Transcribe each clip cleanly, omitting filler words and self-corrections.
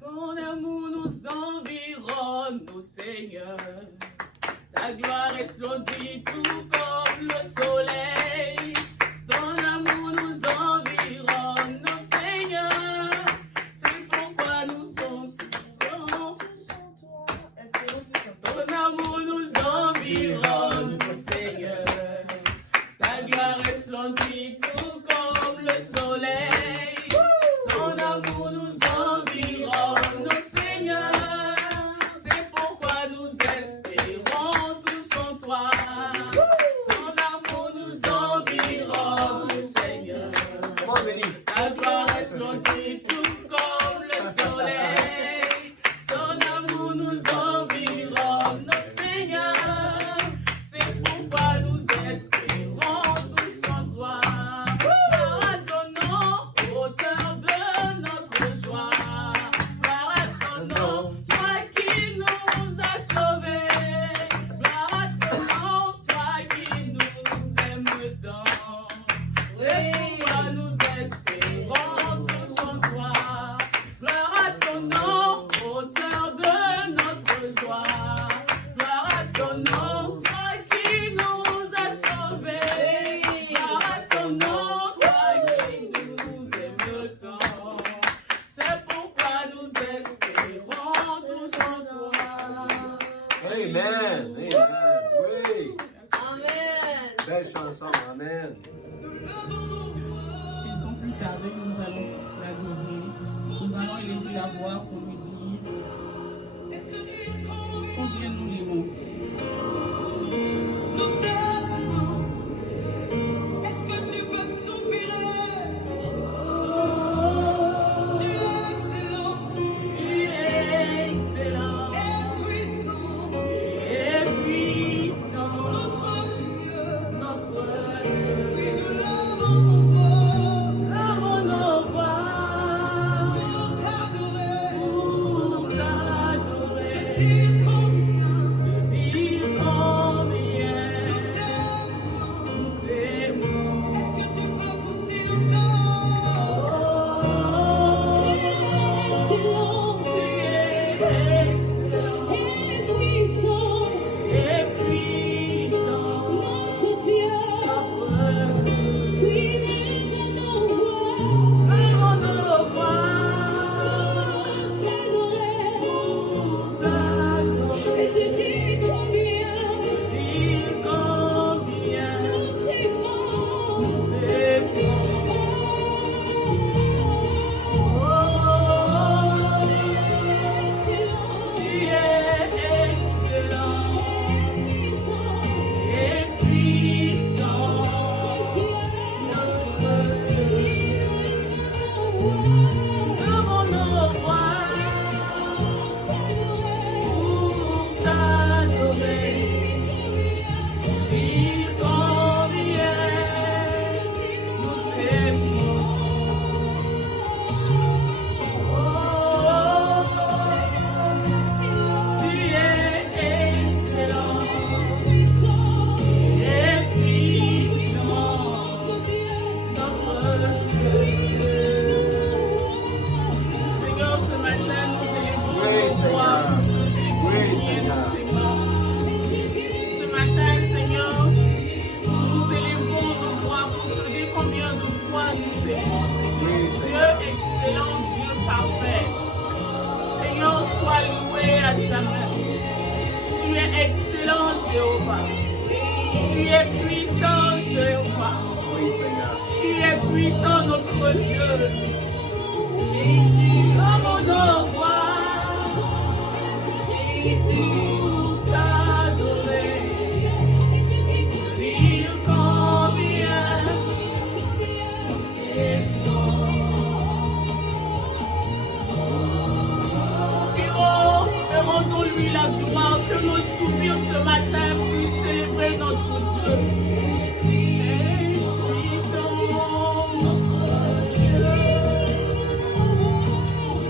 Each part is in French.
Ton amour nous environne, ô Seigneur. Ta gloire resplendit tout comme le soleil. Ton amour nous environne, ô Seigneur. C'est pourquoi nous sommes ton amour nous environne, ô Seigneur. Ta gloire resplendit tout comme le soleil. Ton amour nous environne, ô Seigneur. C'est pourquoi nous espérons tous en toi. Ton amour nous environne, ô Seigneur. Ta gloire resplendit tout comme le soleil. Ton amour nous environne, ô Seigneur. C'est pourquoi nous espérons tous en toi. Gloire à ton nom, auteur de notre joie. Gloire à ton nom, toi qui nous as sauvés. Gloire à ton nom, toi qui nous aimes tant. C'est pourquoi nous espérons tous en toi. Gloire à ton nom, auteur de notre joie. Gloire à ton nom, toi qui nous as sauvés. Gloire à ton nom, toi qui nous aimes tant. C'est pourquoi nous espérons tous en toi. Amen. Amen. Oui. Amen. Belle chanson. Amen. Et sans plus tarder, nous allons l'adorer. Nous allons élever la voix pour lui dire combien nous l'aimons. Nous t'aimons. Est-ce que tu peux soupirer? Tu es excellent Tu es excellent et puissant. et puissant, Notre Dieu, notre Dieu. oui, nous l'avons nos voix Lavons nos voix pour t'adorer. pour t'adorer. Te dire combien Te dire combien nous t'aimons. nous t'aimons. Est-ce que tu feras pousser le corps? Tu es excellent Tu es excellent et puissant. et puissant, Notre Dieu, notre Dieu. oui, lève nos voix Lavons nos voix pour t'adorer. pour t'adorer. Et te dire combien Dire combien nous t'aimons. nous t'aimons. Tu es excellent et puissant, notre Dieu. Lavons nos voix pour t'adorer. Dire combien nous t'aimons. Tu es excellent et puissant, notre Dieu. Seigneur, ce matin, nous élevons Oui, nos voix Seigneur. pour te dire Oui, combien Seigneur. nous t'aimons. Ce matin, Seigneur, nous élevons nos voix pour te dire combien de fois nous t'aimons, Seigneur. Oui, Dieu excellent, Dieu parfait. Seigneur, sois loué à jamais. Tu es excellent, Jéhovah. Tu es puissant, Jéhovah. Oui, Seigneur. Tu es puissant, notre Dieu. Lavons nos voix pour t'adorer. Dire combien nous t'aimons. Soupirons et rendons-lui la gloire. Que nos soupirs ce matin puissent célébrer notre Dieu. Puissant, notre Dieu.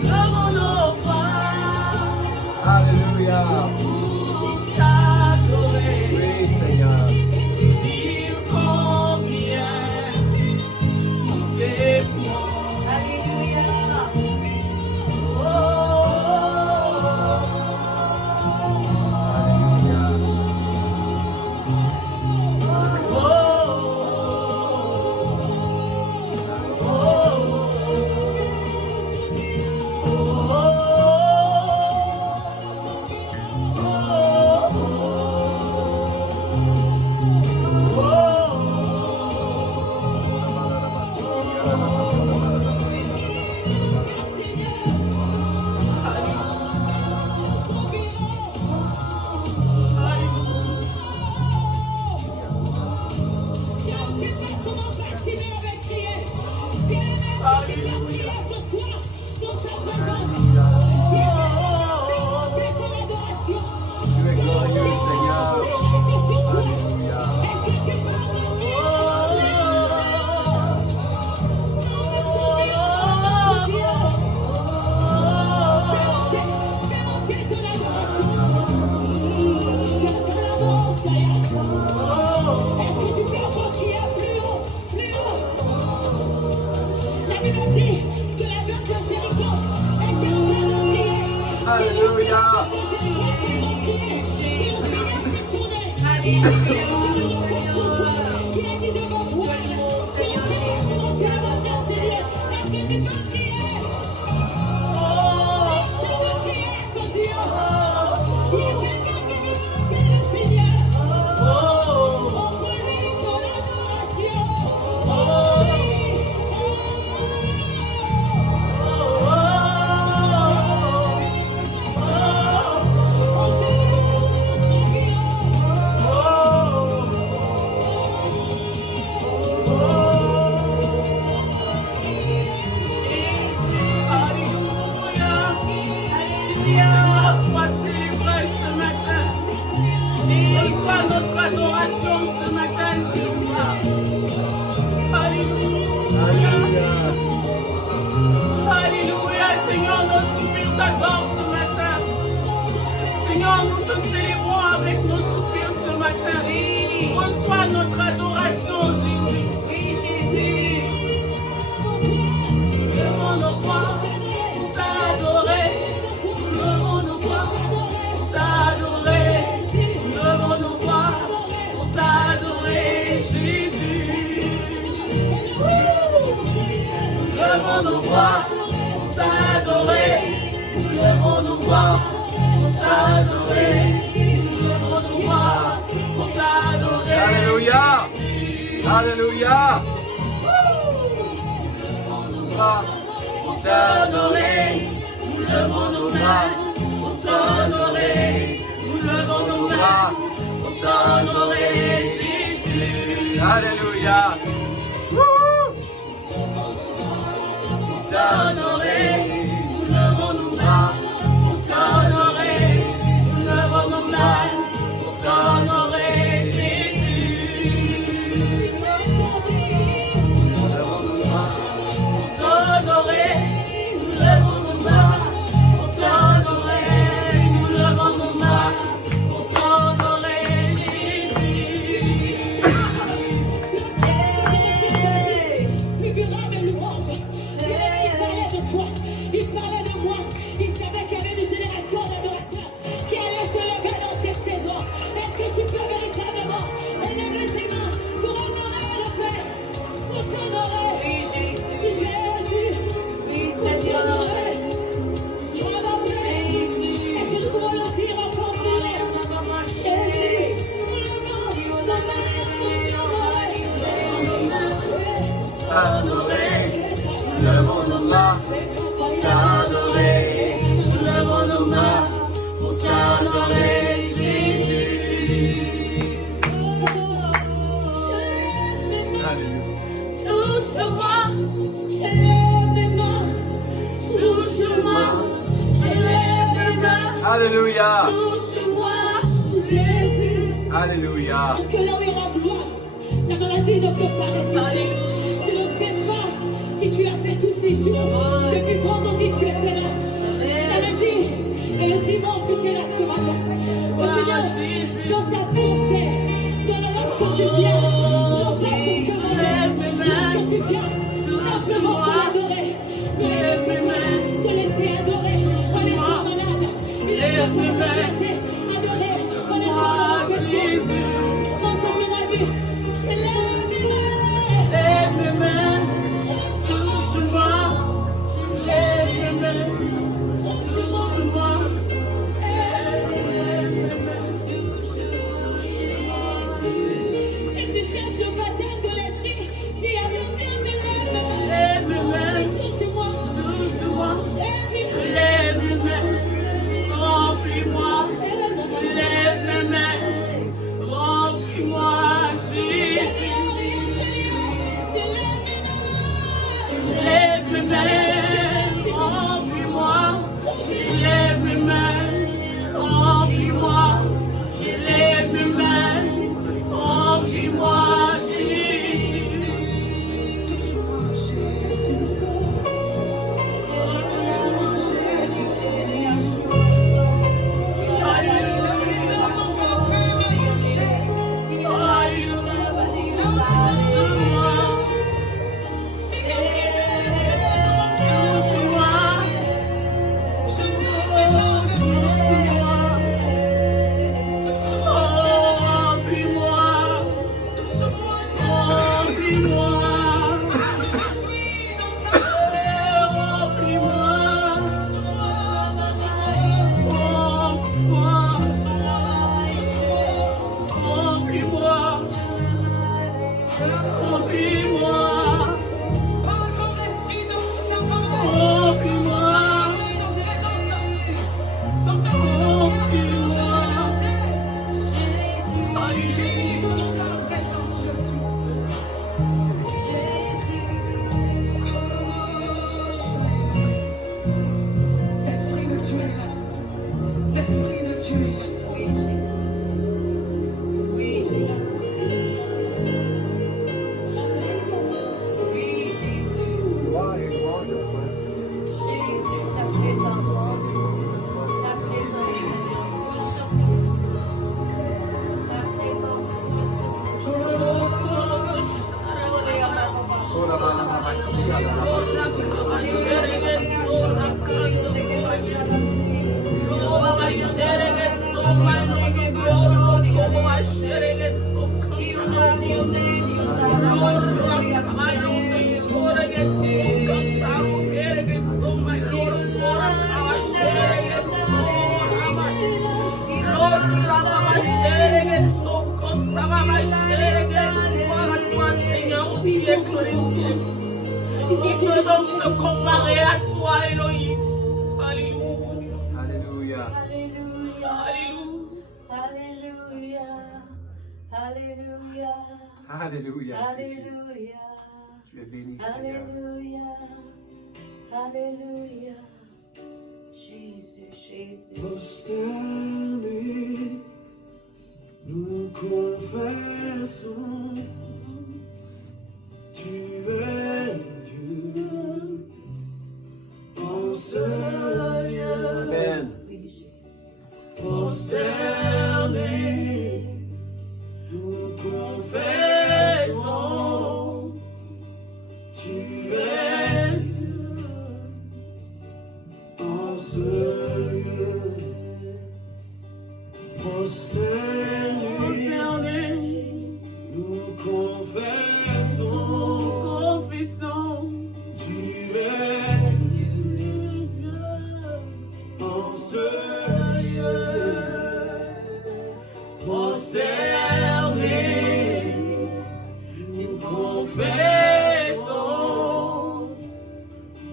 Lavons nos voix Alléluia. pour t'adorer. Oui, Seigneur. Dire combien nous t'aimons. Alléluia. Oh. Alléluia. Sois célébré ce matin. Reçois notre adoration ce matin, Jéhovah. Alléluia. Alléluia. Seigneur, nos soupirs t'adorent ce matin. Seigneur, nous te célébrons avec nos soupirs ce matin. Reçois notre adoration, Jésus. Oui, Jésus. Levons nos voix pour t'adorer. Levons nos voix pour t'adorer. Levons nos voix pour t'adorer, Jésus. Levons nos voix pour t'adorer. Levons nos voix pour t'adorer. Levons nos voix pour t'adorer. Alléluia. Alléluia. Pour t'adorer. Nous levons nos mains pour t'honorer. Nous levons nos mains pour t'honorer, Jésus. Alléluia. Pour t'honorer. Nous levons nos mains pour t'honorer. Nous levons nos mains pour t'honorer, Jésus. Nous levons nos mains pour t'honorer. Nous levons nos mains pour t'honorer. Nous levons nos mains pour t'honorer, Jésus. Publiera mes louanges. Bien-aimé, il parlait de toi. Il parlait de moi. Il savait qu'il y avait une génération d'adorateurs qui allait se lever dans cette saison. Est-ce que tu peux véritablement élever tes mains pour honorer le Père, pour t'honorer? Oui, Jésus. Jésus, Oui, pour Seigneur. t'honorer. Vraiment Père. Est-ce que nous pouvons le dire encore plus? Jésus, nous levons nos mains pour t'honorer. T'adorer. Nous levons nos mains pour t'adorer. Nous levons nos mains pour t'adorer, Jésus. Touche-moi, Je lève mes mains, touche-moi, je lève les mains. Alléluia. Touche-moi, Jésus. Alléluia. parce que là où il y a la gloire, la maladie ne peut pas résister. Je ne sais pas si tu as fait tous ces jours, depuis vendredi tu étais là, samedi et le dimanche tu étais là ce matin. Oh Seigneur, dans sa pensée, dans lorsque tu viens, non pas pour commander, lorsque tu viens, simplement pour adorer, ne l'écoute pas, te laisser adorer en étant malade. Il ne peut pas te laisser adorer en étant dans le péché. Comment simplement dire, je lève mes mains. Lève mes mains, touche-moi, lève mes mains, touche-moi. reconnaître. Il Qui s'agit peut de donc se reconnaître. comparer à toi, Elohim? Alléluia. Alléluia. Alléluia. Alléluia. Alléluia. Alléluia. Alléluia. Jésus. Alléluia. Tu es béni, Seigneur. Alléluia. Alléluia. Jésus, Jésus. Prosternés, nous confessons, tu es Dieu, en ce lieu. Amen. Oui, Jésus. Prosternés, nous confessons, tu es Dieu, en ce lieu. Prosternés, nous confessons, Confessons. tu es Dieu, en ce lieu. Prosternés, nous confessons,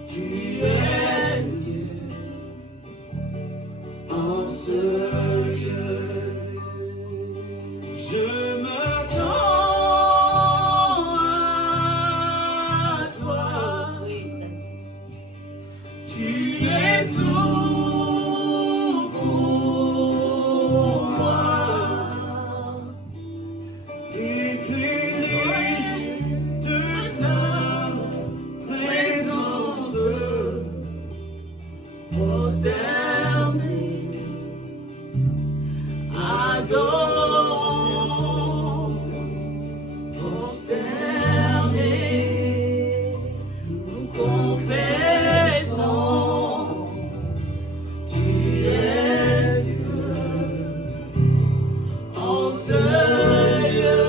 tu es Dieu, en ce lieu. Je m'attends à toi. Oui, Seigneur. Tu es tout pour moi. Éclairé de ta présence, prosterné, adorant, prosterné, nous confessons, tu es Dieu, en ce lieu,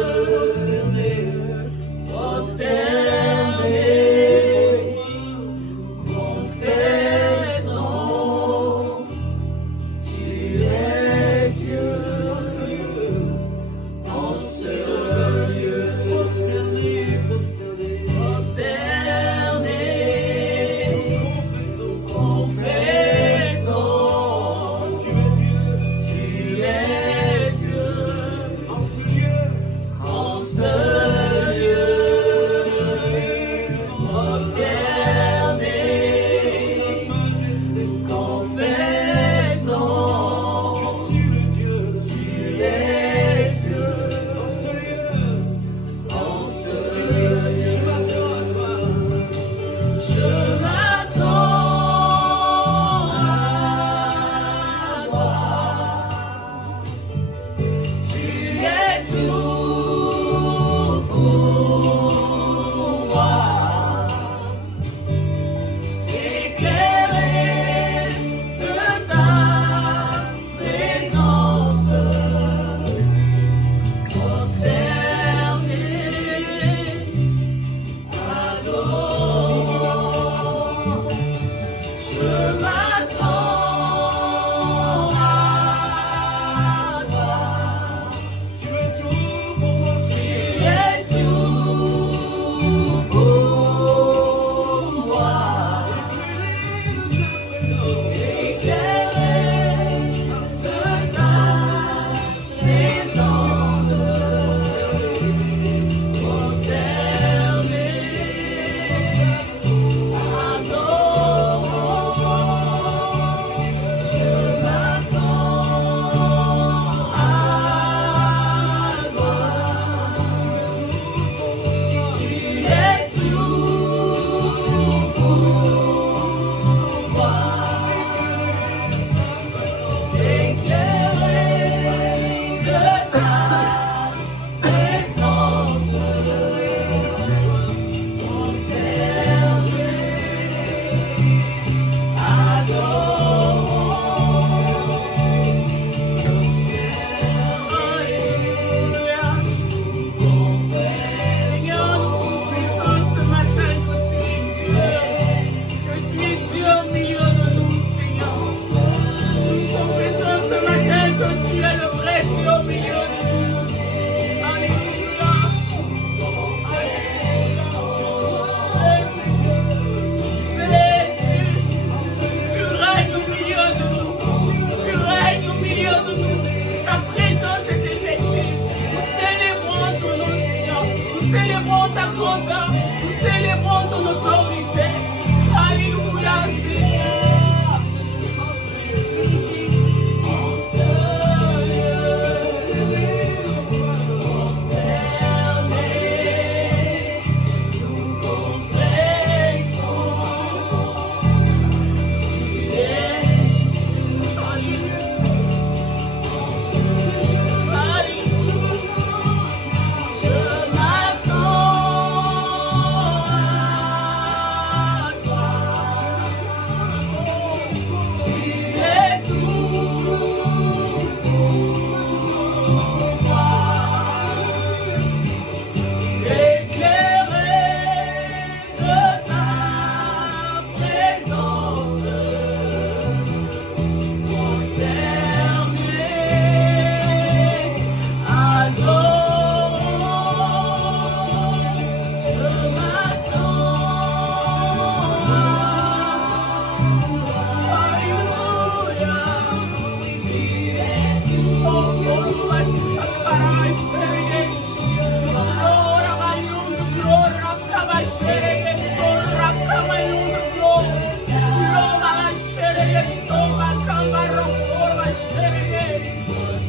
prosterné, nous confessons,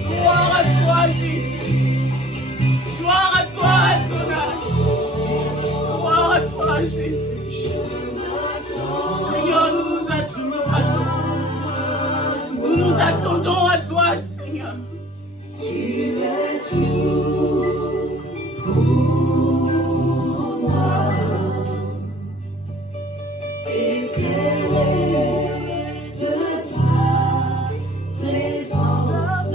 Gloire à toi, Jésus. Gloire à toi, Adonai. Gloire à toi, Jésus. Seigneur, nous nous attendons à toi. Nous nous attendons à toi, Seigneur. Tu es tout pour moi. Éclairé de ta présence,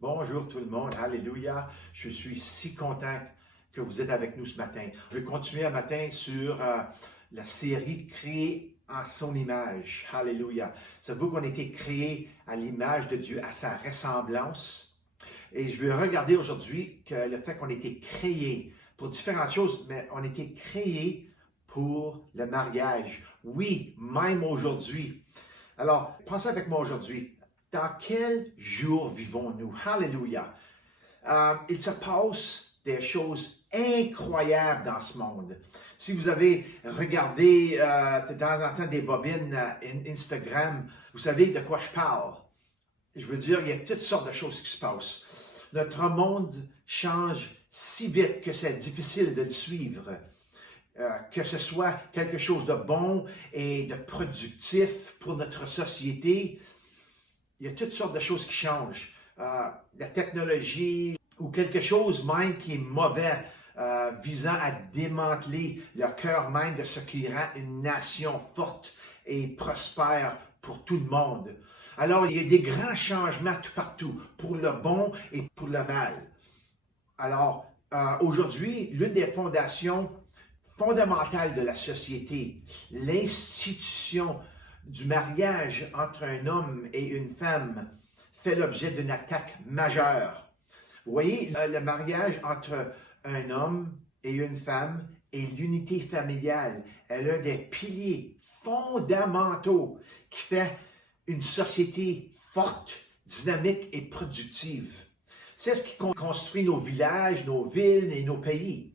Bonjour tout le monde, alléluia. Je suis si content que vous êtes avec nous ce matin. Je vais continuer un matin sur la série Créée en son image. Alléluia. Savez-vous qu'on a été créé à l'image de Dieu, à sa ressemblance? Et je vais regarder aujourd'hui que le fait qu'on a été créé pour différentes choses, mais on a été créé pour le mariage. Oui, même aujourd'hui. Alors, pensez avec moi aujourd'hui. Dans quel jour vivons-nous? Alléluia! Il se passe des choses incroyables dans ce monde. Si vous avez regardé de temps en temps des bobines Instagram, vous savez de quoi je parle. Je veux dire, il y a toutes sortes de choses qui se passent. Notre monde change si vite que c'est difficile de le suivre. Que ce soit quelque chose de bon et de productif pour notre société, il y a toutes sortes de choses qui changent. La technologie ou quelque chose même qui est mauvais, visant à démanteler le cœur même de ce qui rend une nation forte et prospère pour tout le monde. Alors, il y a des grands changements tout partout, pour le bon et pour le mal. Alors, aujourd'hui, l'une des fondations fondamentales de la société, l'institution du mariage entre un homme et une femme fait l'objet d'une attaque majeure. Vous voyez, le mariage entre un homme et une femme et l'unité familiale est l'un des piliers fondamentaux qui fait une société forte, dynamique et productive. C'est ce qui construit nos villages, nos villes et nos pays.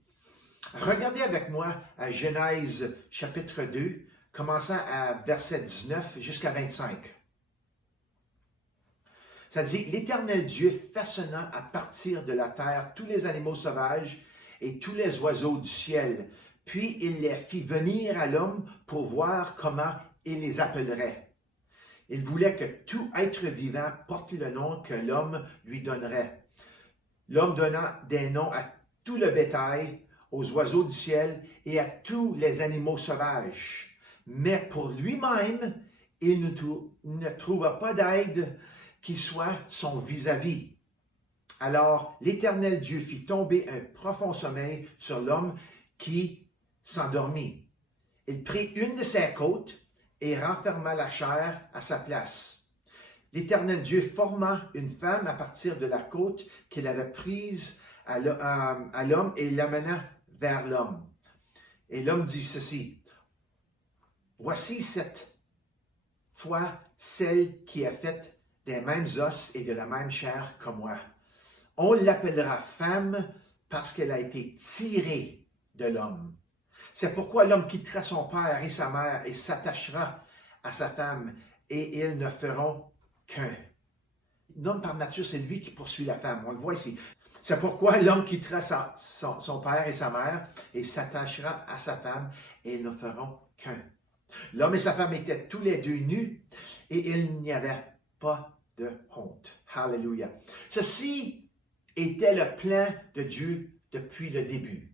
Regardez avec moi à Genèse chapitre 2, commençant à verset 19 jusqu'à 25. Ça dit, « L'Éternel Dieu façonna à partir de la terre tous les animaux sauvages et tous les oiseaux du ciel, puis il les fit venir à l'homme pour voir comment il les appellerait. Il voulait que tout être vivant porte le nom que l'homme lui donnerait. L'homme donna des noms à tout le bétail, aux oiseaux du ciel et à tous les animaux sauvages. Mais pour lui-même, il ne trouva pas d'aide qui soit son vis-à-vis. Alors l'Éternel Dieu fit tomber un profond sommeil sur l'homme qui s'endormit. Il prit une de ses côtes et renferma la chair à sa place. L'Éternel Dieu forma une femme à partir de la côte qu'il avait prise à l'homme et l'amena vers l'homme. Et l'homme dit ceci, « Voici cette fois celle qui est faite des mêmes os et de la même chair que moi. On l'appellera femme parce qu'elle a été tirée de l'homme. C'est pourquoi l'homme quittera son père et sa mère et s'attachera à sa femme et ils ne feront qu'un. » L'homme par nature, c'est lui qui poursuit la femme. On le voit ici. C'est pourquoi l'homme quittera son père et sa mère et s'attachera à sa femme et ils ne feront qu'un. L'homme et sa femme étaient tous les deux nus et il n'y avait pas de honte. Alléluia. Ceci était le plan de Dieu depuis le début.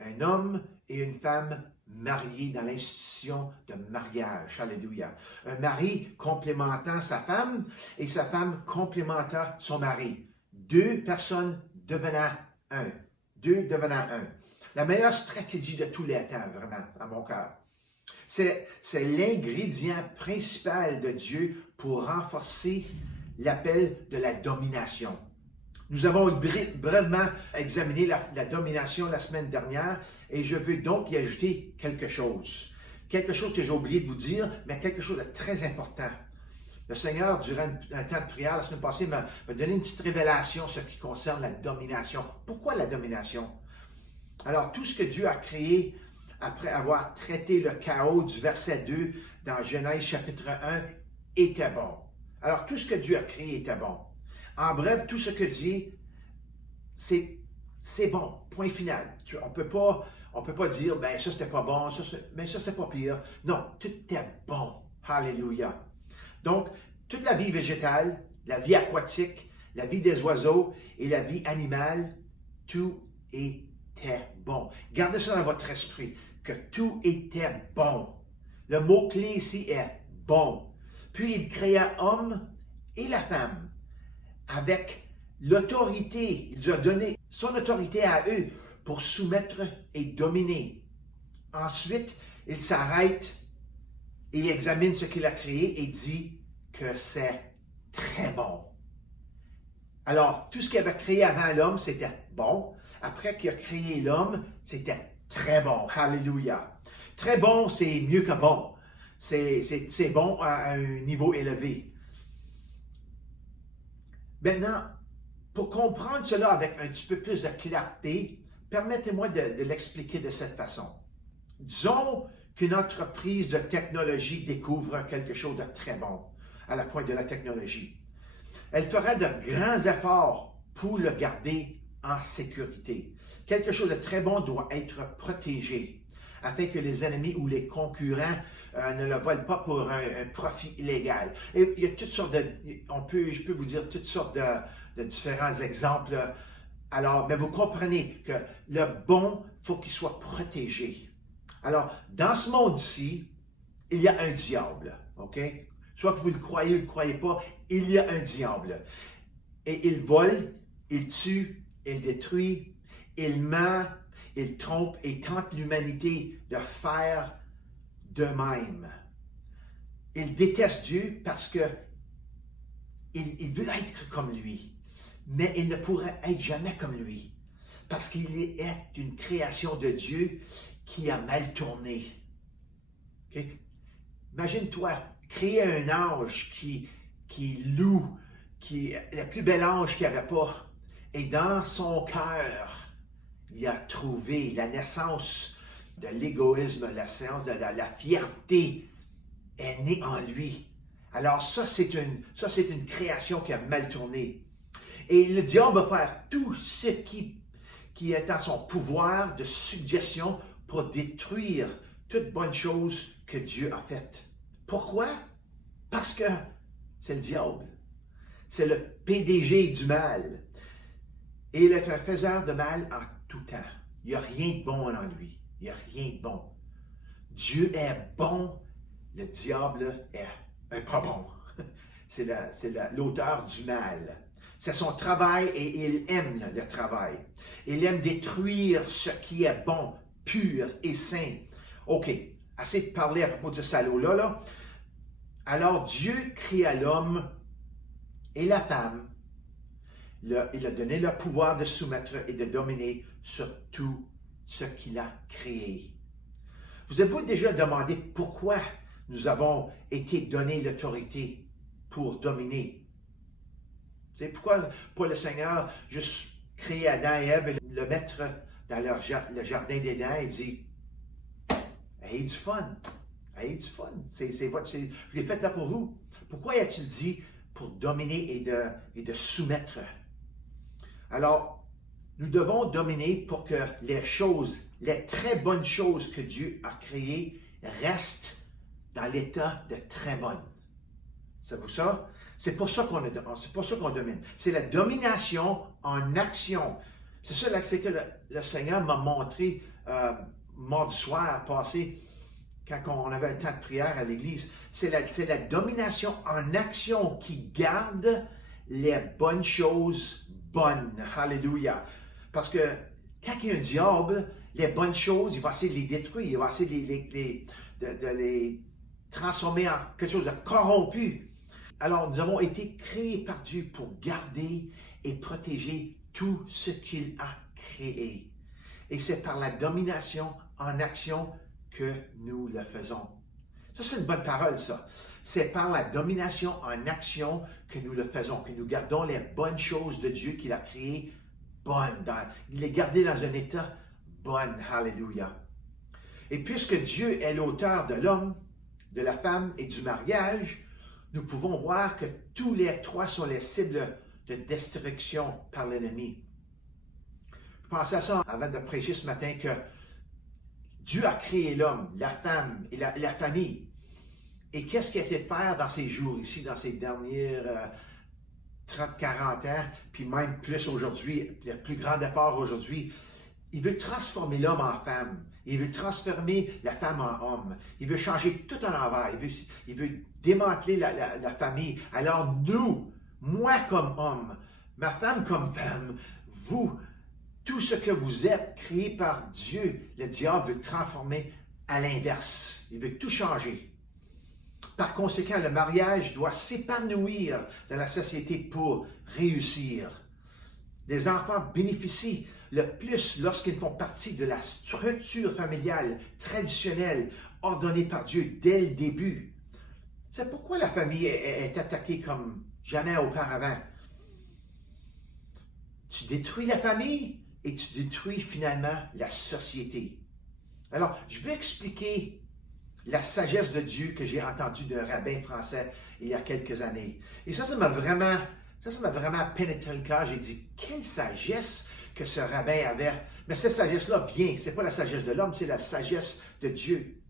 Un homme et une femme mariés dans l'institution de mariage. Alléluia. Un mari complémentant sa femme et sa femme complémentant son mari. Deux personnes devenant un. Deux devenant un. La meilleure stratégie de tous les temps, vraiment, à mon cœur. C'est l'ingrédient principal de Dieu pour renforcer l'appel de la domination. Nous avons brièvement examiné la domination la semaine dernière et je veux donc y ajouter quelque chose. Quelque chose que j'ai oublié de vous dire, mais quelque chose de très important. Le Seigneur, durant un temps de prière la semaine passée, m'a donné une petite révélation sur ce qui concerne la domination. Pourquoi la domination? Alors, tout ce que Dieu a créé après avoir traité le chaos du verset 2 dans Genèse chapitre 1 était bon. Alors, tout ce que Dieu a créé était bon. En bref, tout ce que Dieu, c'est bon, point final. On ne peut pas dire, ben ça c'était pas bon, mais ça c'était pas pire. Non, tout est bon. Alléluia. Donc, toute la vie végétale, la vie aquatique, la vie des oiseaux et la vie animale, tout était bon. Gardez ça dans votre esprit, que tout était bon. Le mot-clé ici est bon. Puis il créa homme et la femme avec l'autorité. Il lui a donné son autorité à eux pour soumettre et dominer. Ensuite, il s'arrête et examine ce qu'il a créé et dit que c'est très bon. Alors, tout ce qu'il avait créé avant l'homme, c'était bon. Après qu'il a créé l'homme, c'était très bon. Alléluia. Très bon, c'est mieux que bon. C'est bon à un niveau élevé. Maintenant, pour comprendre cela avec un petit peu plus de clarté, permettez-moi de l'expliquer de cette façon. Disons qu'une entreprise de technologie découvre quelque chose de très bon à la pointe de la technologie. Elle fera de grands efforts pour le garder en sécurité. Quelque chose de très bon doit être protégé afin que les ennemis ou les concurrents ne le volent pas pour un profit illégal. Et il y a toutes sortes je peux vous dire toutes sortes de différents exemples. Alors, mais vous comprenez que le bon, il faut qu'il soit protégé. Alors, dans ce monde-ci, il y a un diable, OK? Soit que vous le croyez ou ne le croyez pas, il y a un diable. Et il vole, il tue, il détruit, il ment, il trompe et tente l'humanité de faire de même. Il déteste Dieu parce que il veut être comme lui, mais il ne pourrait être jamais comme lui parce qu'il est une création de Dieu qui a mal tourné. Okay? Imagine-toi, créer un ange qui loue, qui est le plus bel ange qu'il n'y avait pas, et dans son cœur, il a trouvé la naissance de l'égoïsme, la naissance de la fierté est née en lui. Alors ça, c'est une création qui a mal tourné. Et le diable va faire tout ce qui est en son pouvoir de suggestion pour détruire toute bonne chose que Dieu a faite. Pourquoi? Parce que c'est le diable. C'est le PDG du mal. Et il est un faiseur de mal en tout temps. Il n'y a rien de bon en lui. Il n'y a rien de bon. Dieu est bon, le diable est pas bon. C'est l'auteur du mal. C'est son travail et il aime le travail. Il aime détruire ce qui est bon, pur et saint. OK, assez de parler à propos de ce salaud-là. Là. Alors Dieu créa l'homme et la femme. Il a donné le pouvoir de soumettre et de dominer sur tout ce qu'il a créé. Vous avez-vous déjà demandé pourquoi nous avons été donnés l'autorité pour dominer? C'est pourquoi le Seigneur juste créer Adam et Ève et le mettre dans le jardin d'Éden et dit « Ayez du fun! Ayez du fun! Je l'ai fait là pour vous. » Pourquoi a-t-il dit pour dominer et de soumettre? Alors, nous devons dominer pour que les très bonnes choses que Dieu a créées restent dans l'état de très bonnes. Savez-vous ça? C'est pour ça qu'on domine. C'est la domination en action. C'est ça que le Seigneur m'a montré mardi soir passé, quand on avait un temps de prière à l'église, c'est la domination en action qui garde les bonnes choses bonnes. Alléluia. Parce que quand il y a un diable, les bonnes choses, il va essayer de les détruire, il va essayer de les transformer en quelque chose de corrompu. Alors, nous avons été créés par Dieu pour garder et protéger tout ce qu'il a créé. Et c'est par la domination en action que nous le faisons. Ça, c'est une bonne parole, ça. C'est par la domination en action que nous le faisons, que nous gardons les bonnes choses de Dieu qu'il a créées bonnes, les garder dans un état bon. Alléluia. Et puisque Dieu est l'auteur de l'homme, de la femme et du mariage, nous pouvons voir que tous les trois sont les cibles de destruction par l'ennemi. Pensez à ça avant de prêcher ce matin, que Dieu a créé l'homme, la femme et la famille. Et qu'est-ce qu'il a essayé de faire dans ces jours ici, dans ces dernières 30-40 ans, puis même plus aujourd'hui, le plus grand effort aujourd'hui? Il veut transformer l'homme en femme. Il veut transformer la femme en homme. Il veut changer tout à l'envers. Il veut démanteler la famille. Alors nous, moi comme homme, ma femme comme femme, vous, tout ce que vous êtes créé par Dieu, le diable veut transformer à l'inverse. Il veut tout changer. Par conséquent, le mariage doit s'épanouir dans la société pour réussir. Les enfants bénéficient le plus lorsqu'ils font partie de la structure familiale traditionnelle ordonnée par Dieu dès le début. C'est pourquoi la famille est attaquée comme jamais auparavant. Tu détruis la famille et tu détruis finalement la société. Alors, je vais expliquer la sagesse de Dieu que j'ai entendue d'un rabbin français il y a quelques années. Et ça m'a vraiment pénétré le cœur. J'ai dit, quelle sagesse que ce rabbin avait. Mais cette sagesse-là vient, ce n'est pas la sagesse de l'homme, c'est la sagesse de Dieu.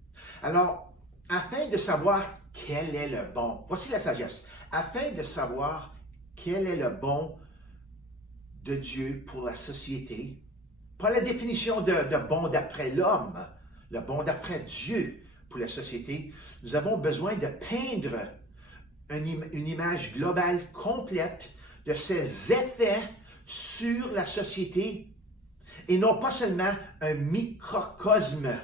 Alors, afin de savoir quel est le bon, voici la sagesse. Afin de savoir quel est le bon de Dieu pour la société, pas la définition de bon d'après l'homme, le bon d'après Dieu pour la société, nous avons besoin de peindre une image globale complète de ses effets sur la société et non pas seulement un microcosme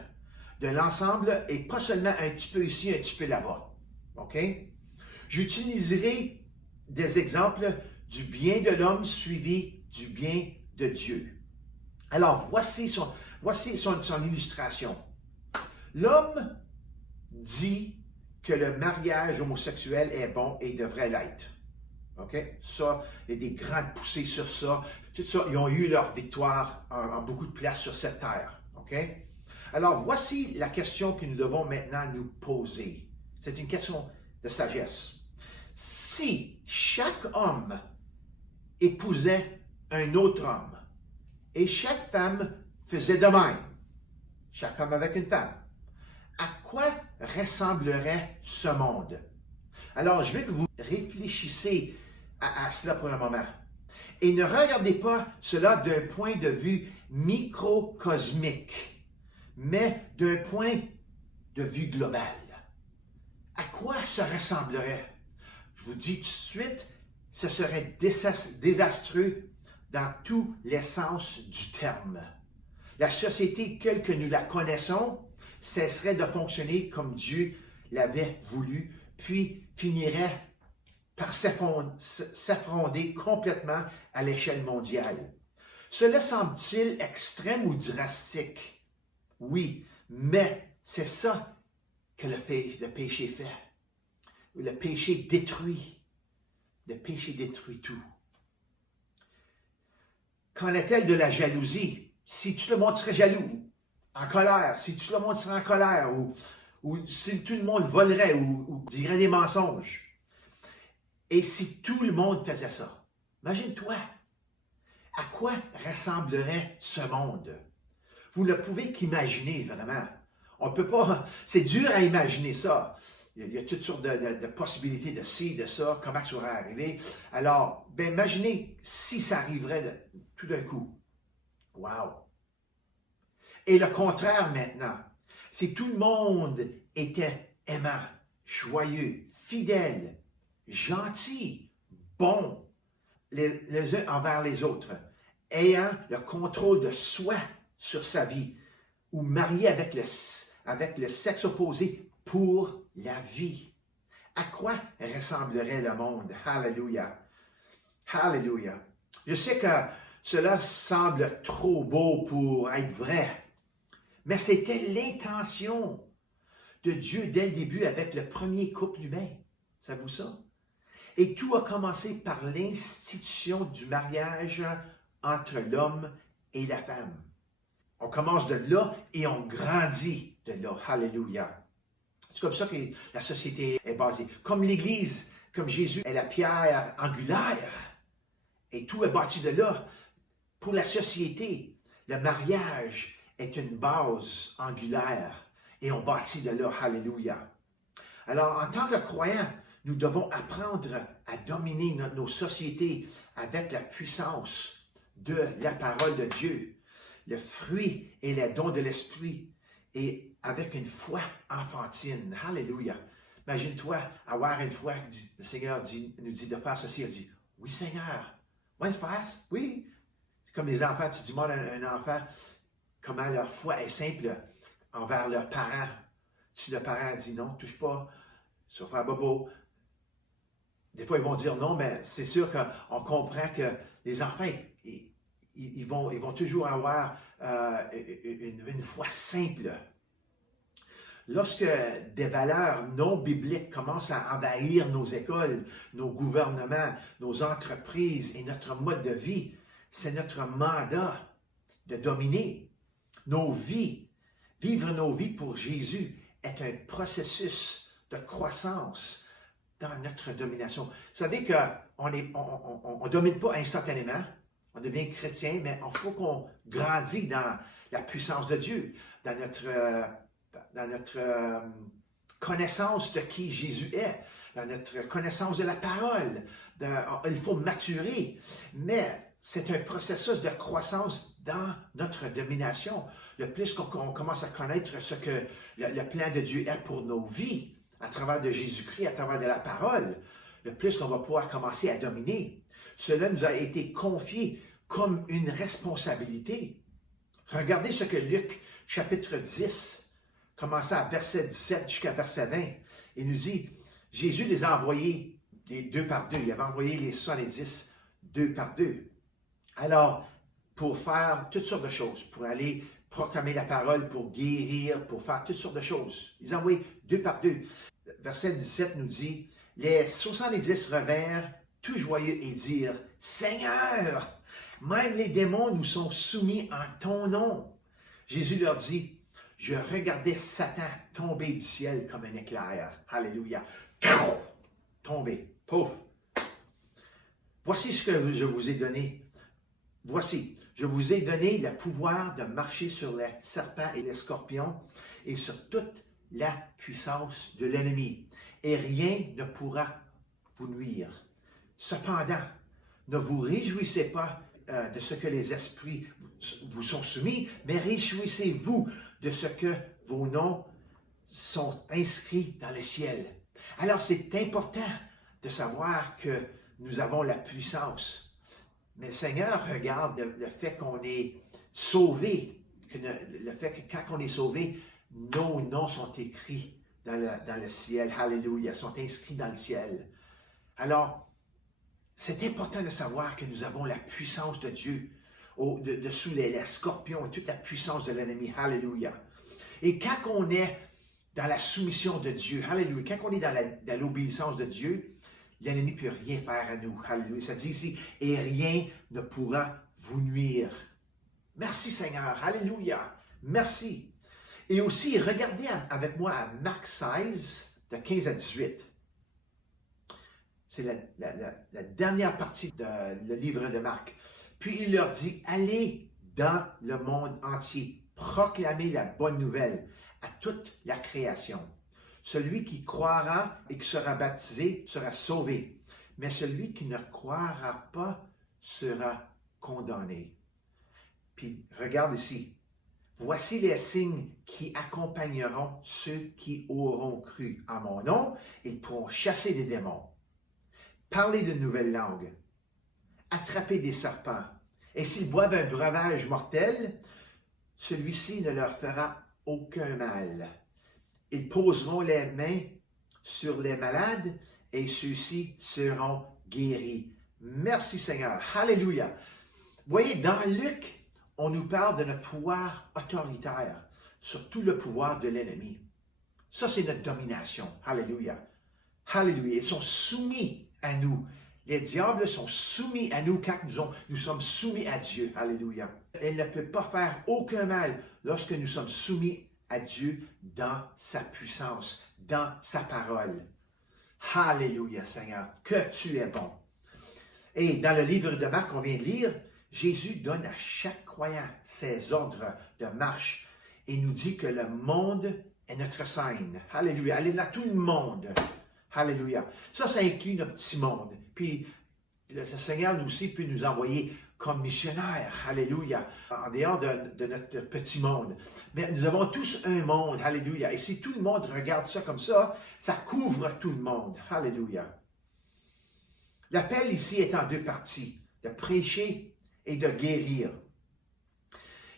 de l'ensemble et pas seulement un petit peu ici, un petit peu là-bas. OK? J'utiliserai des exemples du bien de l'homme suivi du bien de Dieu. Alors, voici son illustration. L'homme dit que le mariage homosexuel est bon et devrait l'être. OK? Ça, il y a des grandes poussées sur ça. Tout ça, ils ont eu leur victoire en beaucoup de places sur cette terre. OK? Alors, voici la question que nous devons maintenant nous poser. C'est une question de sagesse. Si chaque homme épousait un autre homme et chaque femme faisait de même, chaque femme avec une femme, à quoi ressemblerait ce monde? Alors, je veux que vous réfléchissiez à cela pour un moment. Et ne regardez pas cela d'un point de vue microcosmique, mais d'un point de vue global. À quoi ça ressemblerait? Je vous dis tout de suite, ce serait désastreux dans tous les sens du terme. La société telle que nous la connaissons cesserait de fonctionner comme Dieu l'avait voulu, puis finirait par s'effondrer complètement à l'échelle mondiale. Cela semble-t-il extrême ou drastique? Oui, mais c'est ça que le péché fait. Le péché détruit. Le péché détruit tout. Qu'en est-elle de la jalousie? Si tout le monde serait jaloux, en colère, si tout le monde serait en colère, ou si tout le monde volerait ou dirait des mensonges, et si tout le monde faisait ça, imagine-toi, à quoi ressemblerait ce monde? Vous ne pouvez qu'imaginer, vraiment. On peut pas, c'est dur à imaginer ça. Il y a toutes sortes de possibilités de ci, de ça, comment ça aurait arrivé. Alors, imaginez si ça arriverait tout d'un coup. Wow! Et le contraire maintenant, si tout le monde était aimant, joyeux, fidèle, gentil, bon, les uns envers les autres, ayant le contrôle de soi sur sa vie, ou marié avec le sexe opposé pour la vie. À quoi ressemblerait le monde? Alléluia. Alléluia. Je sais que cela semble trop beau pour être vrai, mais c'était l'intention de Dieu dès le début avec le premier couple humain. Savez-vous ça? Et tout a commencé par l'institution du mariage entre l'homme et la femme. On commence de là et on grandit de là. Alléluia. C'est comme ça que la société est basée. Comme l'Église, comme Jésus est la pierre angulaire. Et tout est bâti de là. Pour la société, le mariage est une base angulaire. Et on bâtit de là. Alléluia. Alors, en tant que croyants, nous devons apprendre à dominer nos sociétés avec la puissance de la parole de Dieu, le fruit et les dons de l'Esprit, et avec une foi enfantine. Alléluia. Imagine-toi avoir une foi, le Seigneur nous dit de faire ceci. Il dit, oui Seigneur, moi je faire, oui. C'est comme les enfants, tu demandes à un enfant comment leur foi est simple envers leurs parents. Si le parent dit non, touche pas, ça va faire bobo. Des fois, ils vont dire non, mais c'est sûr qu'on comprend que les enfants, ils vont toujours avoir une foi simple. Lorsque des valeurs non bibliques commencent à envahir nos écoles, nos gouvernements, nos entreprises et notre mode de vie, c'est notre mandat de dominer nos vies. Vivre nos vies pour Jésus est un processus de croissance dans notre domination. Vous savez qu'on ne domine pas instantanément, on devient chrétien, mais il faut qu'on grandisse dans la puissance de Dieu, dans notre connaissance de qui Jésus est, dans notre connaissance de la parole. Il faut maturer, mais c'est un processus de croissance dans notre domination. Le plus qu'on commence à connaître ce que le plan de Dieu est pour nos vies, à travers de Jésus-Christ, à travers de la parole, le plus qu'on va pouvoir commencer à dominer. Cela nous a été confié comme une responsabilité. Regardez ce que Luc, chapitre 10, commençant à verset 17 jusqu'à verset 20, il nous dit, Jésus les a envoyés les deux par deux. Il avait envoyé les 70 deux par deux. Alors, pour faire toutes sortes de choses, pour aller proclamer la parole, pour guérir, pour faire toutes sortes de choses. Ils ont envoyé deux par deux. Verset 17 nous dit, les 70 revinrent tout joyeux et dirent, Seigneur, même les démons nous sont soumis en ton nom. Jésus leur dit, je regardais Satan tomber du ciel comme un éclair. Alléluia. Tomber. Pouf. Voici ce que je vous ai donné. Voici, je vous ai donné le pouvoir de marcher sur les serpents et les scorpions et sur toute la puissance de l'ennemi. Et rien ne pourra vous nuire. Cependant, ne vous réjouissez pas de ce que les esprits vous sont soumis, mais réjouissez-vous de ce que vos noms sont inscrits dans le ciel. Alors, c'est important de savoir que nous avons la puissance. Mais le Seigneur regarde le fait qu'on est sauvé, le fait que quand on est sauvé, nos noms sont écrits dans le ciel. Alléluia, sont inscrits dans le ciel. Alors, c'est important de savoir que nous avons la puissance de Dieu dessous les scorpions et toute la puissance de l'ennemi. Alléluia. Et quand on est dans la soumission de Dieu, alléluia, quand on est dans l'obéissance de Dieu, l'ennemi ne peut rien faire à nous. Alléluia. Ça dit ici, et rien ne pourra vous nuire. Merci Seigneur. Alléluia. Merci. Et aussi, regardez avec moi à Marc 16, de 15 à 18. C'est la dernière partie du livre de Marc. Puis il leur dit, allez dans le monde entier, proclamez la bonne nouvelle à toute la création. Celui qui croira et qui sera baptisé sera sauvé, mais celui qui ne croira pas sera condamné. Puis regarde ici, Voici les signes qui accompagneront ceux qui auront cru en mon nom. Ils pourront chasser des démons, parler de nouvelles langues, attraper des serpents. Et s'ils boivent un breuvage mortel, celui-ci ne leur fera aucun mal. Ils poseront les mains sur les malades et ceux-ci seront guéris. Merci Seigneur. Alléluia. Vous voyez, dans Luc, on nous parle de notre pouvoir autoritaire sur tout le pouvoir de l'ennemi. Ça, c'est notre domination. Alléluia. Alléluia. Ils sont soumis à nous. Les diables sont soumis à nous quand nous sommes soumis à Dieu. Alléluia. Elle ne peut pas faire aucun mal lorsque nous sommes soumis à Dieu dans sa puissance, dans sa parole. Alléluia, Seigneur, que tu es bon. Et dans le livre de Marc qu'on vient de lire, Jésus donne à chaque croyant ses ordres de marche et nous dit que le monde est notre scène. Alléluia. Allez dans tout le monde. Alléluia. Ça inclut notre petit monde. Puis, le Seigneur nous aussi peut nous envoyer comme missionnaires. Alléluia. En dehors de notre petit monde. Mais nous avons tous un monde. Alléluia. Et si tout le monde regarde ça comme ça, ça couvre tout le monde. Alléluia. L'appel ici est en deux parties. De prêcher et de guérir.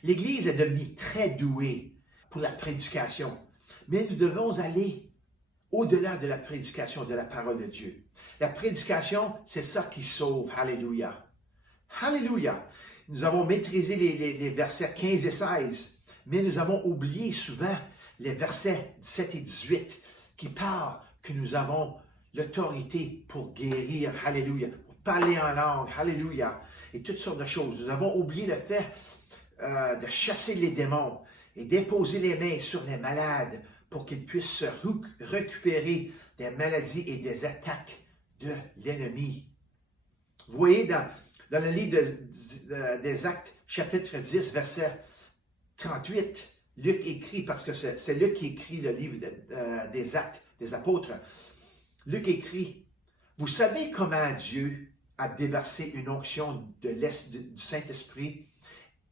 L'Église est devenue très douée pour la prédication. Mais nous devons aller au-delà de la prédication de la parole de Dieu. La prédication, c'est ça qui sauve. Alléluia. Alléluia. Nous avons maîtrisé les versets 15 et 16, mais nous avons oublié souvent les versets 17 et 18 qui parlent que nous avons l'autorité pour guérir. Alléluia. Pour parler en langue. Alléluia. Et toutes sortes de choses. Nous avons oublié le fait de chasser les démons et déposer les mains sur les malades pour qu'ils puissent se récupérer des maladies et des attaques de l'ennemi. Vous voyez dans le livre des Actes, chapitre 10, verset 38, Luc écrit, parce que c'est Luc qui écrit le livre des Actes des Apôtres, Luc écrit, « Vous savez comment Dieu a déversé une onction du Saint-Esprit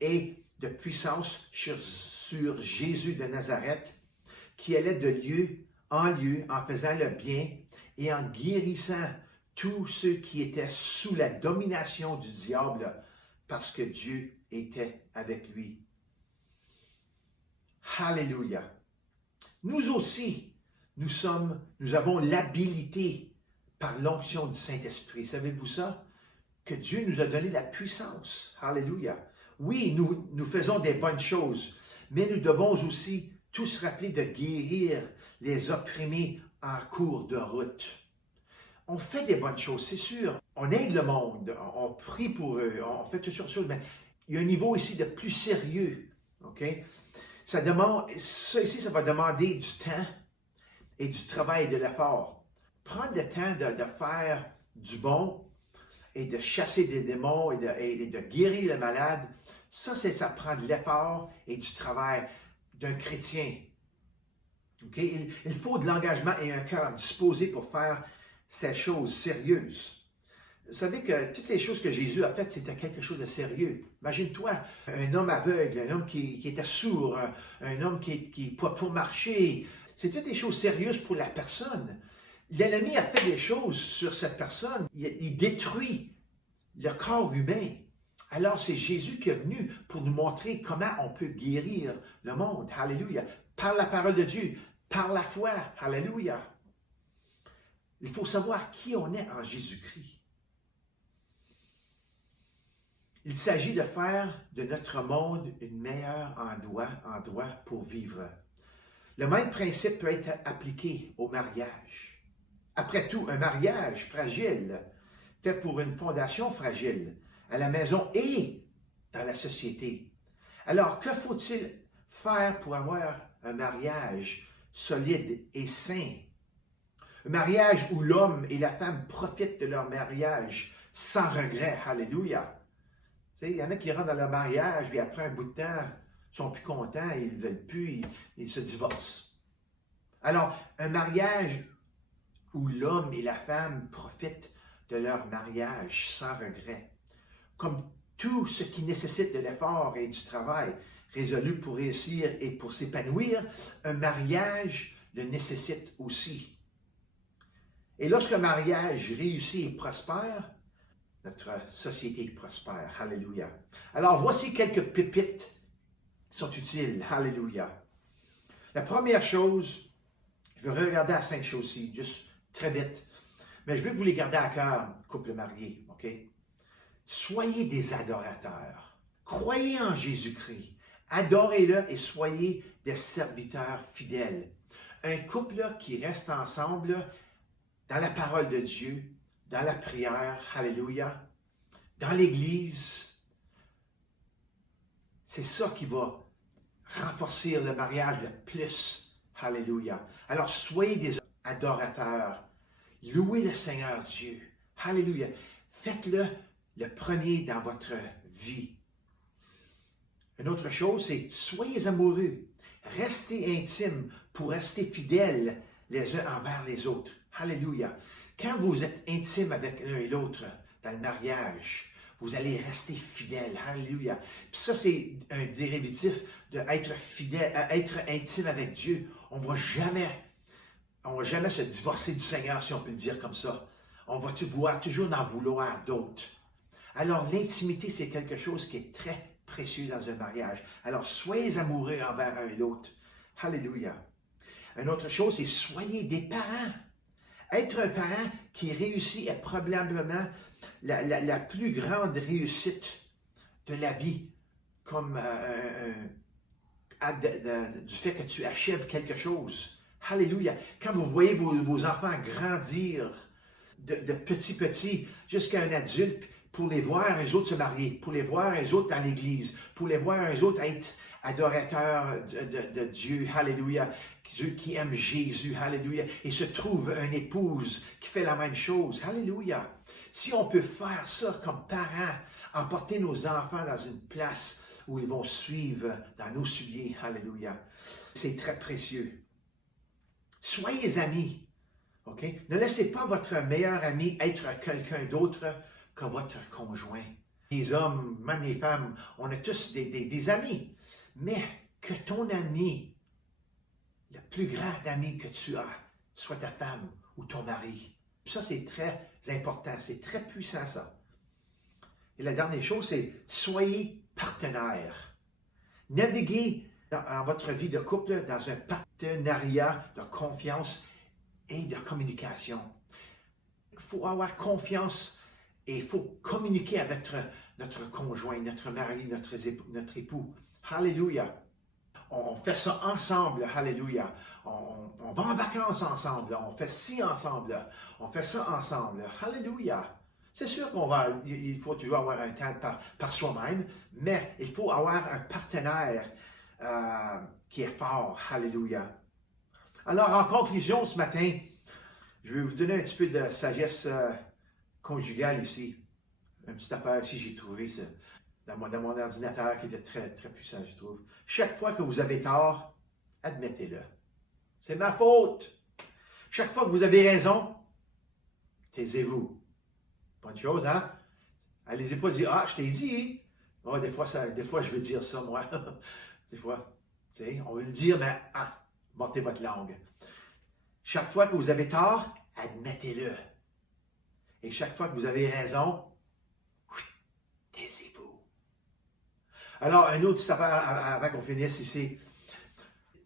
et de puissance sur Jésus de Nazareth, qui allait de lieu en lieu en faisant le bien et en guérissant tous ceux qui étaient sous la domination du diable, parce que Dieu était avec lui. » Alléluia. Nous aussi, nous avons l'habilité par l'onction du Saint-Esprit. Savez-vous ça? Que Dieu nous a donné la puissance. Alléluia. Oui, nous faisons des bonnes choses, mais nous devons aussi tous rappeler de guérir les opprimés en cours de route. On fait des bonnes choses, c'est sûr. On aide le monde, on prie pour eux, on fait toutes sortes de choses, mais il y a un niveau ici de plus sérieux. OK? Ça va demander du temps et du travail et de l'effort. Prendre le temps de faire du bon et de chasser des démons et de guérir les malades, ça prend de l'effort et du travail d'un chrétien. Okay? Il faut de l'engagement et un cœur disposé pour faire ces choses sérieuses. Vous savez que toutes les choses que Jésus a faites, c'était quelque chose de sérieux. Imagine-toi, un homme aveugle, un homme qui était sourd, un homme qui ne peut pas marcher. C'est toutes des choses sérieuses pour la personne. L'ennemi a fait des choses sur cette personne. Il détruit le corps humain. Alors, c'est Jésus qui est venu pour nous montrer comment on peut guérir le monde. Alléluia. Par la parole de Dieu, par la foi. Alléluia. Il faut savoir qui on est en Jésus-Christ. Il s'agit de faire de notre monde une meilleure endroit pour vivre. Le même principe peut être appliqué au mariage. Après tout, un mariage fragile, fait pour une fondation fragile, à la maison et dans la société. Alors, que faut-il faire pour avoir un mariage solide et sain? Un mariage où l'homme et la femme profitent de leur mariage sans regret. Alléluia. Il y en a qui rentrent dans leur mariage, puis après un bout de temps, ils sont plus contents, ils ne veulent plus, ils se divorcent. Alors, un mariage où l'homme et la femme profitent de leur mariage sans regret, comme tout ce qui nécessite de l'effort et du travail, résolu pour réussir et pour s'épanouir, un mariage le nécessite aussi. Et lorsqu'un mariage réussit et prospère, notre société prospère. Alléluia. Alors, voici quelques pépites qui sont utiles. Alléluia. La première chose, je veux regarder à 5 choses-ci, juste très vite. Mais je veux que vous les gardez à cœur, couple marié, OK? Soyez des adorateurs. Croyez en Jésus-Christ. Adorez-le et soyez des serviteurs fidèles. Un couple qui reste ensemble dans la parole de Dieu, dans la prière, alléluia, dans l'Église, c'est ça qui va renforcer le mariage le plus, alléluia. Alors soyez des adorateurs, louez le Seigneur Dieu, alléluia. Faites-le le premier dans votre vie. Une autre chose, c'est soyez amoureux, restez intimes pour rester fidèles les uns envers les autres. Alléluia. Quand vous êtes intime avec l'un et l'autre dans le mariage, vous allez rester fidèles. Alléluia. Puis ça, c'est un dérivatif d'être fidèle, être intime avec Dieu. On ne va jamais se divorcer du Seigneur, si on peut le dire comme ça. On va toujours en vouloir d'autres. Alors, l'intimité, c'est quelque chose qui est très précieux dans un mariage. Alors, soyez amoureux envers un et l'autre. Alléluia. Une autre chose, c'est soyez des parents. Être un parent qui réussit est probablement la plus grande réussite de la vie, comme du fait que tu achèves quelque chose. Alléluia. Quand vous voyez vos enfants grandir de petit jusqu'à un adulte, pour les voir eux autres se marier, pour les voir eux autres dans l'Église, pour les voir eux autres être adorateurs de Dieu, alléluia, qui aiment Jésus, alléluia, et se trouve une épouse qui fait la même chose, alléluia. Si on peut faire ça comme parents, emporter nos enfants dans une place où ils vont suivre dans nos souliers, alléluia, c'est très précieux. Soyez amis, ok? Ne laissez pas votre meilleur ami être quelqu'un d'autre que votre conjoint. Les hommes, même les femmes, on a tous des amis. Mais que ton ami, le plus grand ami que tu as, soit ta femme ou ton mari. Ça, c'est très important. C'est très puissant, ça. Et la dernière chose, c'est soyez partenaires. Naviguez dans votre vie de couple dans un partenariat de confiance et de communication. Il faut avoir confiance et il faut communiquer avec notre conjoint, notre mari, notre époux. Alléluia. On fait ça ensemble. Alléluia. On va en vacances ensemble. On fait ci ensemble. On fait ça ensemble. Alléluia. C'est sûr il faut toujours avoir un temps par soi-même, mais il faut avoir un partenaire qui est fort. Alléluia. Alors, en conclusion, ce matin, je vais vous donner un petit peu de sagesse conjugale ici. Une petite affaire ici, j'ai trouvé ça dans mon ordinateur qui était très, très puissant, je trouve. Chaque fois que vous avez tort, admettez-le. C'est ma faute. Chaque fois que vous avez raison, taisez-vous. Bonne chose, hein? Allez-y pas dire, ah, je t'ai dit. Oh, des fois, je veux dire ça, moi. Des fois, tu sais, on veut le dire, mais, montez votre langue. Chaque fois que vous avez tort, admettez-le. Et chaque fois que vous avez raison, taisez-vous. Alors, un autre affaire avant qu'on finisse ici.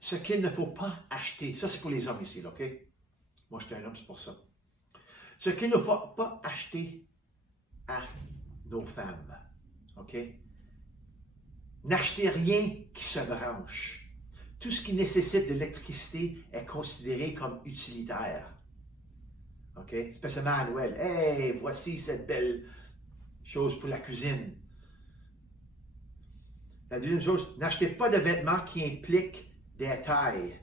Ce qu'il ne faut pas acheter. Ça, c'est pour les hommes ici, OK? Moi, je suis un homme, c'est pour ça. Ce qu'il ne faut pas acheter à nos femmes. OK? N'achetez rien qui se branche. Tout ce qui nécessite de l'électricité est considéré comme utilitaire. OK? Spécialement à Noël. Hey, voici cette belle chose pour la cuisine. La deuxième chose, n'achetez pas de vêtements qui impliquent des tailles.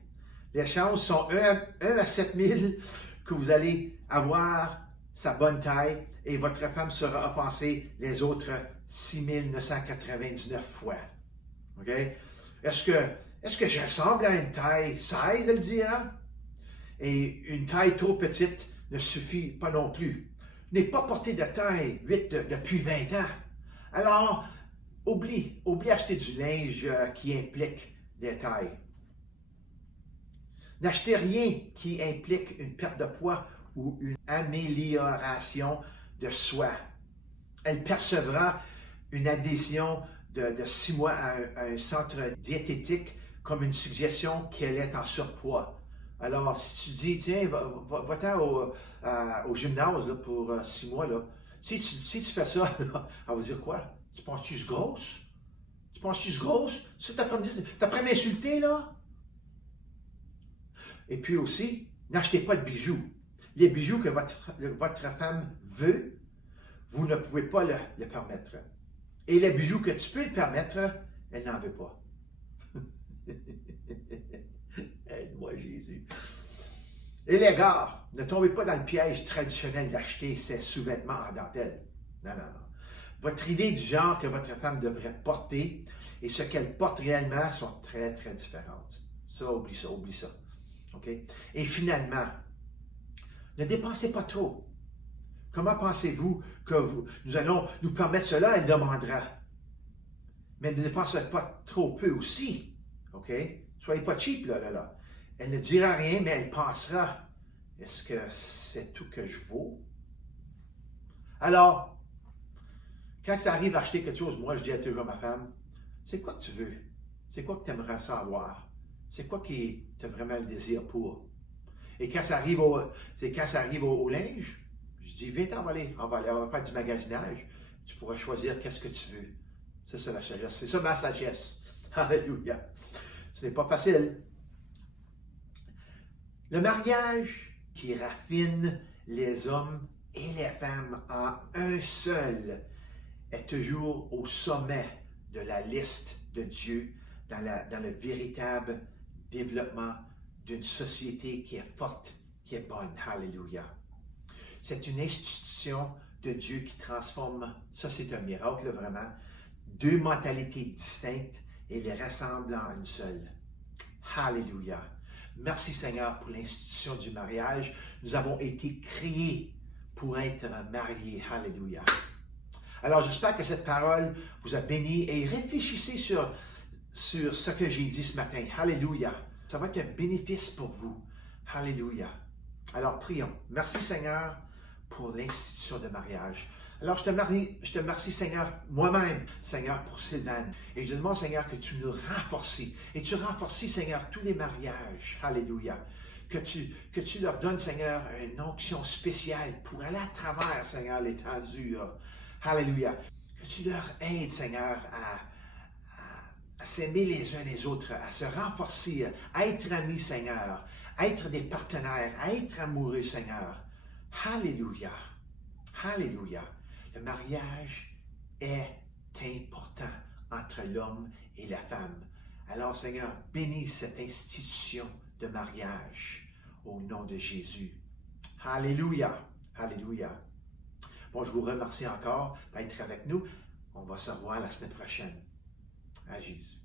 Les chances sont 1 à 7 000 que vous allez avoir sa bonne taille et votre femme sera offensée les autres 6 999 fois. OK? Est-ce que je ressemble à une taille 16, elle dira? Et une taille trop petite ne suffit pas non plus. Je n'ai pas porté de taille 8 depuis 20 ans. Alors, oublie acheter du linge qui implique des tailles. N'achetez rien qui implique une perte de poids ou une amélioration de soi. Elle percevra une adhésion de 6 mois à un centre diététique comme une suggestion qu'elle est en surpoids. Alors, si tu dis, tiens, va-t'en au gymnase là, pour 6 mois, là. Si tu fais ça, là, elle va dire quoi? Tu penses-tu que je suis grosse? Tu penses-tu que je suis grosse? Ça, t'as m'insulter, là? Et puis aussi, n'achetez pas de bijoux. Les bijoux que votre femme veut, vous ne pouvez pas le permettre. Et les bijoux que tu peux le permettre, elle n'en veut pas. Aide-moi, Jésus. Et les gars, ne tombez pas dans le piège traditionnel d'acheter ses sous-vêtements en dentelle. Non. Votre idée du genre que votre femme devrait porter et ce qu'elle porte réellement sont très, très différentes. Ça, oublie ça. OK? Et finalement, ne dépensez pas trop. Comment pensez-vous que nous allons nous permettre cela? Elle demandera. Mais ne dépensez pas trop peu aussi. OK? Soyez pas cheap, là. Elle ne dira rien, mais elle pensera. Est-ce que c'est tout que je vaux? Alors, quand ça arrive à acheter quelque chose, moi, je dis à toujours à ma femme, c'est quoi que tu veux? C'est quoi que tu aimerais savoir? C'est quoi qui tu as vraiment le désir pour? Et quand ça arrive au linge, je dis, viens t'en aller, on va faire du magasinage. Tu pourras choisir qu'est-ce que tu veux. C'est ça la sagesse. C'est ça ma sagesse. Alléluia. Ce n'est pas facile. Le mariage qui raffine les hommes et les femmes en un seul est toujours au sommet de la liste de Dieu dans le véritable développement d'une société qui est forte, qui est bonne. Alléluia. C'est une institution de Dieu qui transforme, ça c'est un miracle vraiment, 2 mentalités distinctes et les rassemble en une seule. Alléluia. Merci Seigneur pour l'institution du mariage. Nous avons été créés pour être mariés. Alléluia. Alors j'espère que cette parole vous a béni et réfléchissez sur ce que j'ai dit ce matin. Alléluia. Ça va être un bénéfice pour vous. Alléluia. Alors prions. Merci Seigneur pour l'institution de mariage. Alors je te remercie Seigneur, moi-même, Seigneur, pour Sylvane. Et je demande Seigneur que tu nous renforces. Et tu renforces Seigneur tous les mariages. Alléluia. Que tu leur donnes Seigneur une onction spéciale pour aller à travers Seigneur les temps durs. Alléluia. Que tu leur aides Seigneur à s'aimer les uns les autres, à se renforcer, à être amis Seigneur, à être des partenaires, à être amoureux Seigneur. Alléluia. Alléluia. Le mariage est important entre l'homme et la femme. Alors, Seigneur, bénis cette institution de mariage au nom de Jésus. Alléluia. Alléluia. Bon, je vous remercie encore d'être avec nous. On va se revoir la semaine prochaine. À Jésus.